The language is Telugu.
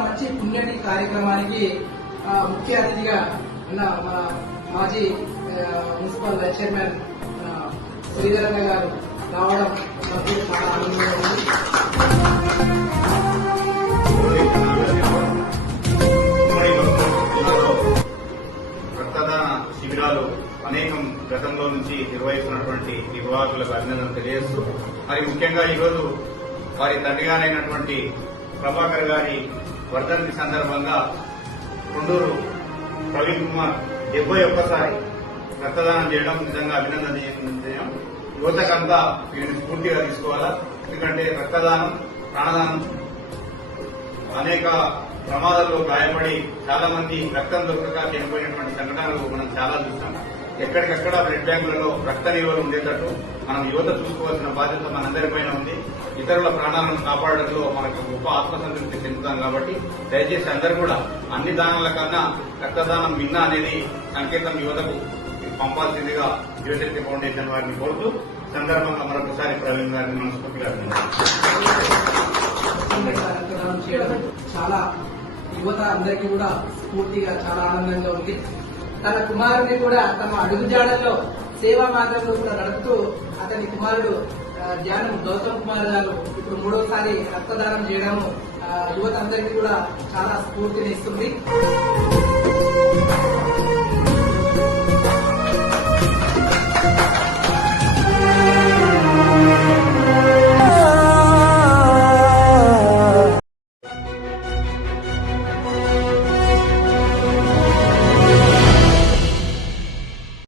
మంచి పుణ్యటి కార్యక్రమానికి ముఖ్య అతిథిగా ఉన్న మన మాజీ మున్సిపల్ చైర్మన్ ఆ, శ్రీధరన్న గారు రావడం నాకు చాలా ఆనందంగా ఉంది. రక్తదాన శిబిరాలు అనేకం గతంలో నుంచి నిర్వహిస్తున్నటువంటి నిర్వాహకులకు అభినందనలు తెలియజేస్తూ మరి ముఖ్యంగా ఈరోజు వారి తండ్రిగారైనటువంటి ప్రభాకర్ గారి వర్ధంతి సందర్భంగా కొండూరు ప్రవీణ్ కుమార్ డెబ్బై ఒక్కసారి రక్తదానం చేయడం నిజంగా అభినందన చేస్తున్నాం యువతకంతా వీరిని స్ఫూర్తిగా తీసుకోవాలా? ఎందుకంటే రక్తదానం ప్రాణదానం అనేక ప్రమాదాల్లో గాయపడి చాలా మంది రక్తం దొరకక చనిపోయినటువంటి సంఘటనలు మనం చాలా చూస్తాం. ఎక్కడికక్కడ బ్లడ్ బ్యాంకులలో రక్త నిల్వలు ఉండేటట్టు మనం యువత చూసుకోవాల్సిన బాధ్యత మనందరిపైన ఉంది. ఇతరుల ప్రాణాలను కాపాడడంలో మనకు గొప్ప ఆత్మసంతృప్తి చెందుతాం కాబట్టి దయచేసి అందరూ కూడా అన్ని దానాల కన్నా రక్తదానం విన్నా అనేది సంకేతం యువతకు పంపాల్సిందిగా యువశక్తి ఫౌండేషన్ వారిని కోరుతూ సందర్భంగా మరొకసారి ప్రవీణ్ గారిని మనస్ఫూర్తిగా చాలా యువత అందరికీ కూడా స్ఫూర్తిగా చాలా ఆనందంగా ఉంది. తన కుమారుని కూడా తమ అడుగుజాడల్లో సేవా మార్గంలో కూడా నడుపుతూ అతని కుమారుడు ధ్యానం గౌతమ్ కుమార్ గారు ఇప్పుడు మూడోసారి రక్తదానం చేయడం యువత అందరికీ కూడా చాలా స్ఫూర్తిని ఇస్తుంది.